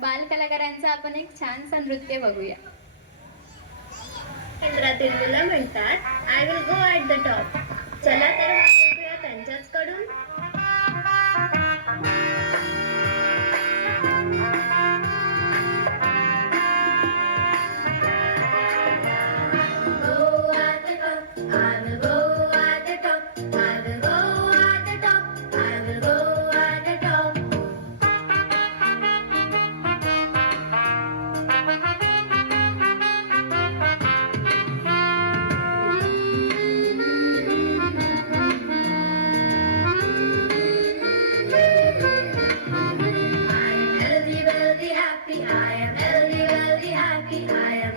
बालकलाकारांचं आपण एक छानसं नृत्य बघूया. केंद्रातील मुलं म्हणतात I will go at the top. चला तर मग ऐकूया त्यांच्याच कडून. Go at the top, I will go at the top, I will go at the top, I will go at the top. I am healthy, wealthy, happy. I am healthy, wealthy, happy. I am